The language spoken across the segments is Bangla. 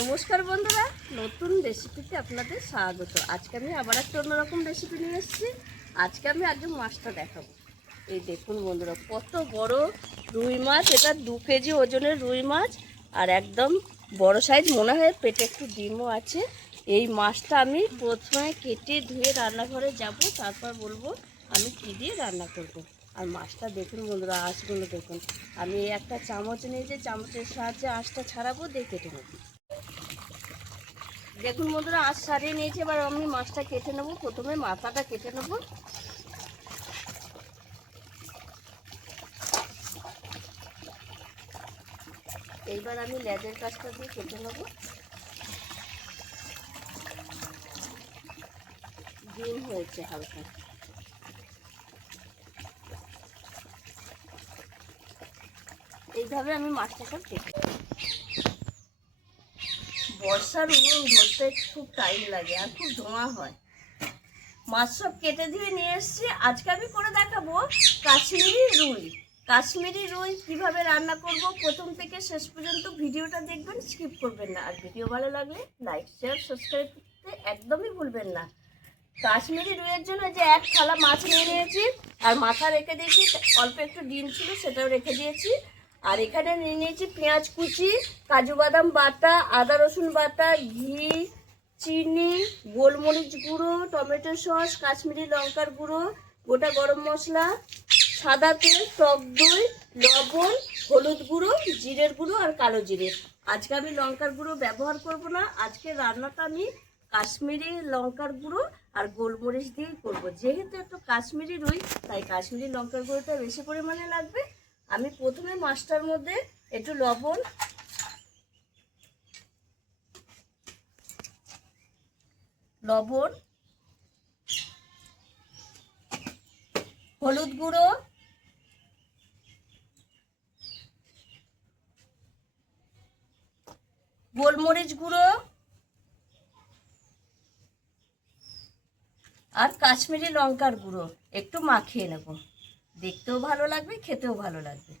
নমস্কার বন্ধুরা, নতুন রেসিপিতে আপনাদের স্বাগত। আজকে আমি আবার একটা অন্যরকম রেসিপি নিয়ে এসেছি। আজকে আমি একদম মাছটা দেখাবো। এই দেখুন বন্ধুরা, কত বড় রুই মাছ। এটা 2 কেজি ওজনের রুই মাছ, আর একদম বড় সাইজ মনে হয়, পেটে একটু ডিমও আছে। এই মাছটা আমি প্রথমে কেটে ধুয়ে রান্নাঘরে যাব, তারপর বলবো আমি কী দিয়ে রান্না করব। আর মাছটা দেখুন বন্ধুরা, আঁশগুলো দেখুন। আমি একটা চামচ নিয়েছি, চামচের সাহায্যে আঁশটা ছাড়াবো, দিয়ে কেটে নেব। দেখুন বন্ধুরা, আঁশ ছাড়িয়ে নিয়েছি। এবার আমি মাছটা কেটে নেব। প্রথমে মাথাটা কেটে নেব। এইবার আমি লেজের কাছটা দিয়ে কেটে নেব। ডিম হয়েছে হালকা। এইভাবে আমি মাছটা সব কেটে নেব। বর্ষার উনুন ধরতে খুব টাইম লাগে আর খুব ধোঁয়া হয়। মাছ সব কেটে দিয়ে নিয়ে এসেছি। আজকে আমি করে দেখাবো কাশ্মীরি রুই। কাশ্মীরি রুই কীভাবে রান্না করব, প্রথম থেকে শেষ পর্যন্ত ভিডিওটা দেখবেন, স্কিপ করবেন না। আর ভিডিও ভালো লাগলে লাইক শেয়ার সাবস্ক্রাইব করতে একদমই ভুলবেন না। কাশ্মীরি রুইয়ের জন্য যে 1 থালা মাছ নিয়ে নিয়েছি, আর মাথা রেখে দিয়েছি, অল্প একটু ডিম ছিল সেটাও রেখে দিয়েছি। আর এখানে নিয়ে নিয়েছি পেঁয়াজ কুচি, কাজু বাদাম বাটা, আদা রসুন বাটা, ঘি, চিনি, গোলমরিচ গুঁড়ো, টমেটো সস, কাশ্মীরি লঙ্কার গুঁড়ো, গোটা গরম মশলা, সাদা তেল, টক দই, লবণ, হলুদ গুঁড়ো, জিরের গুঁড়ো আর কালো জিরে। আজকে আমি লঙ্কার গুঁড়ো ব্যবহার করব না। আজকে রান্নাটা আমি কাশ্মীরি লঙ্কার গুঁড়ো আর গোলমরিচ দিয়েই করবো। যেহেতু একটু কাশ্মীরি রুই, তাই কাশ্মীরি লঙ্কার গুঁড়োটা বেশি পরিমাণে লাগবে। আমি প্রথমে মাছটার মধ্যে একটু লবণ, হলুদ গুঁড়ো, গোলমরিচ গুঁড়ো আর কাশ্মীরি লঙ্কার গুঁড়ো একটু মাখিয়ে নেব। দেখতেও ভালো লাগবে, খেতেও ভালো লাগবে।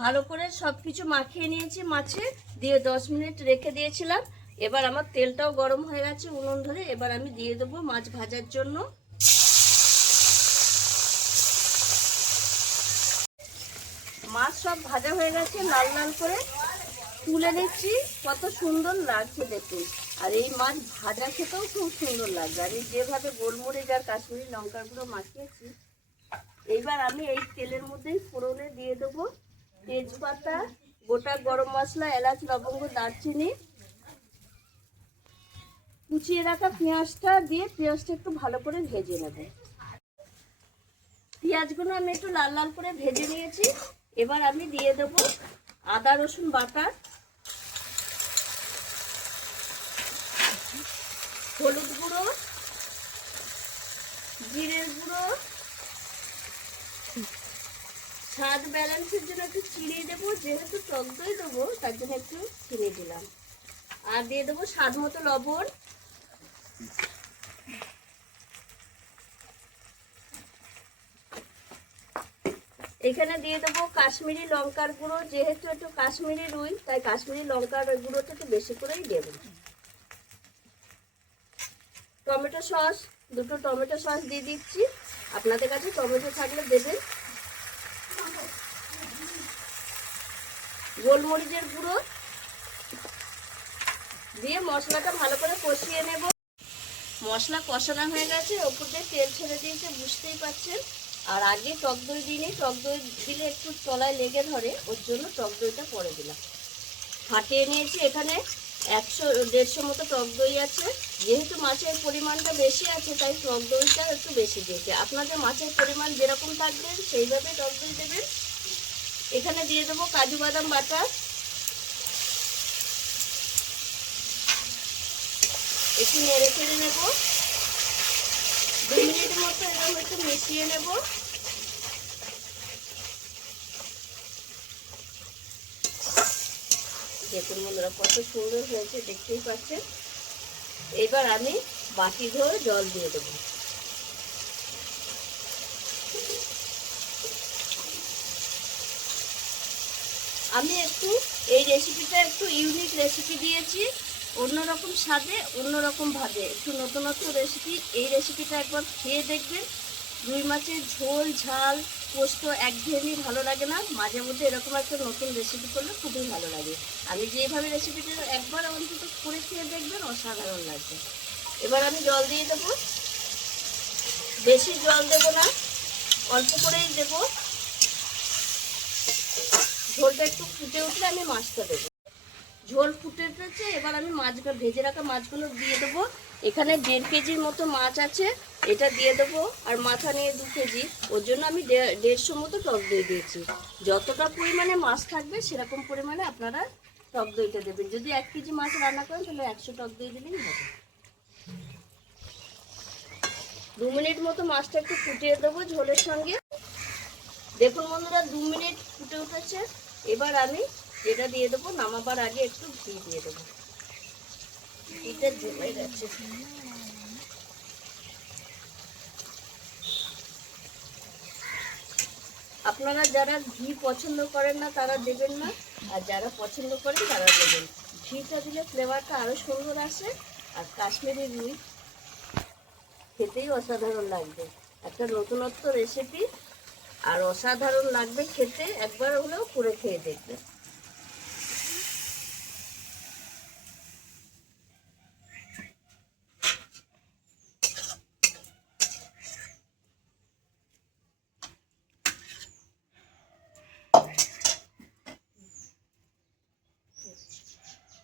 ভালো করে সব কিছু মাখিয়ে নিয়েছি মাছে দিয়ে, 10 মিনিট রেখে দিয়েছিলাম। এবার আমার তেলটাও গরম হয়ে গেছে উনুন ধরে। এবার আমি দিয়ে দেবো মাছ ভাজার জন্য। মাছ সব ভাজা হয়ে গেছে, লাল লাল করে তুলে নিচ্ছি। কত সুন্দর লাগছে দেখুন। আর এই মাছ ভাজা খেতেও খুব সুন্দর লাগবে। আমি যেভাবে গোলমরিচ আর কাশ্মীরি লঙ্কার গুঁড়ো মাখিয়েছি, এইবার আমি এই তেলের মধ্যেই ফোড়নে দিয়ে দেবো তেজপাতা, গোটা গরম মশলা, এলাচ, লবঙ্গ, দারচিনি, কুচিয়ে রাখা পেঁয়াজটা দিয়ে পেঁয়াজটা একটু ভালো করে ভেজে নেব। পেঁয়াজগুলো আমি একটু লাল লাল করে ভেজে নিয়েছি। এবার আমি দিয়ে দেব আদা রসুন বাটা, হলুদ গুঁড়ো, জিরের গুঁড়ো, স্বাদ ব্যালেন্সের জন্য একটু চিনি দেবো। যেহেতু টক দই দেবো, তার জন্য একটু চিনি দিলাম। আর দিয়ে দেবো স্বাদ মতো লবণ। এখানে দিয়ে দেবো কাশ্মীরি লঙ্কার গুঁড়ো। যেহেতু একটু কাশ্মীরি রুই, তাই কাশ্মীরি লঙ্কার গুঁড়োটা একটু বেশি করেই দেবো। টমেটো সস, 2টো টমেটো সস দিয়ে দিচ্ছি। আপনাদের কাছে টমেটো থাকলে দেবেন। গোলমরিচের গুঁড়ো দিয়ে মশলাটা ভালো করে কষিয়ে নেব। মশলা কষানো হয়ে গেছে, ওপর দিয়ে তেল ছেড়ে দিয়েছে, বুঝতেই পারছেন। আর আগে টক দই দিইনি, টক দই দিলে একটু তলায় লেগে ধরে, ওর জন্য টক দইটা পরে দিলাম। ফাটিয়ে নিয়েছি। এখানে 100-150 মতো টক দই আছে। যেহেতু মাছের পরিমাণটা বেশি আছে, তাই টক দইটা একটু বেশি দিয়েছে। আপনাদের মাছের পরিমাণ যেরকম থাকবে সেইভাবে টক দই দেবেন। এখানে দিয়ে দেবো কাজু বাদাম বাটা, একটু নেড়ে ফেড়ে নেব। 2 মিনিট মতো এরকম একটু মিশিয়ে নেব। দেখুন বন্ধুরা, কত সুন্দর হয়েছে, দেখতেই পাচ্ছেন। এবার আমি বাটি ধরে জল দিয়ে দেবো। আমি একটু এই রেসিপিটা একটু ইউনিক রেসিপি দিয়েছি, অন্যরকম স্বাদে অন্যরকম ভাবে একটু নতুনত্ব রেসিপি। এই রেসিপিটা একবার খেয়ে দেখবেন। রুই মাছের ঝোল ঝাল পোস্ত একঘেয়েমি ভালো লাগে না, মাঝে মধ্যে এরকম একটা নতুন রেসিপি করলে খুবই ভালো লাগে। আমি যেভাবে রেসিপিটা একবার অন্তত করে খেয়ে দেখবেন, অসাধারণ লাগবে। এবার আমি জল দিয়ে দেবো, বেশি জল দেবো না, অল্প করেই দেবো। ঝোলটা একটু ফুটে উঠলে আমি মাছটা দেবো। ঝোল ফুটে উঠেছে, এবার আমি মাছগুলো ভেজে রাখা মাছগুলো দিয়ে দেবো। এখানে 1.5 কেজির মতো মাছ আছে, এটা দিয়ে দেবো। আর মাথা নিয়ে 2 কেজি, ওর জন্য আমি 150 মতো টক দই দিয়েছি। যতটা পরিমাণে মাছ থাকবে সেরকম পরিমাণে আপনারা টক দইটা দেবেন। যদি 1 কেজি মাছ রান্না করেন তাহলে 100 টক দই দিলেই হবে। 2 মিনিট মতো মাছটা একটু ফুটিয়ে দেবো ঝোলের সঙ্গে। দেখুন বন্ধুরা, 2 মিনিট ফুটে উঠেছে। এবার আমি এটা দিয়ে দেবো, নামাবার আগে একটু ঘি দিয়ে দেবো। ঘিটা জমে গেছে। আপনারা যারা ঘি পছন্দ করেন না তারা দেবেন না, আর যারা পছন্দ করেন তারা দেবেন। ঘিটা দিলে ফ্লেভারটা আরও সুন্দর আসে। আর কাশ্মীরি রুই খেতেই অসাধারণ লাগবে, একটা নতুনত্ব রেসিপি, আর অসাধারণ লাগবে খেতে। একবার হলেও করে খেয়ে দেখবেন।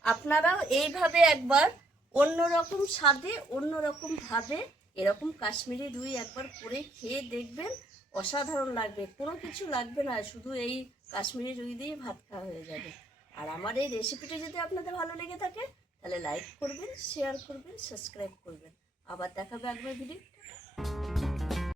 আপনারাও এইভাবে একবার অন্যরকম স্বাদে অন্যরকম ভাবে এরকম কাশ্মীরি রুই একবার করে খেয়ে দেখবেন, অসাধারণ লাগবে। কোনো কিছু লাগবে না, শুধু এই কাশ্মীরি রুই দিয়ে ভাত খাওয়া হয়ে যাবে। আর আমার এই রেসিপিটা যদি আপনাদের ভালো লেগে থাকে তাহলে লাইক করবেন, শেয়ার করবেন, সাবস্ক্রাইব করবেন। আবার দেখাবে একবার ভিডিও।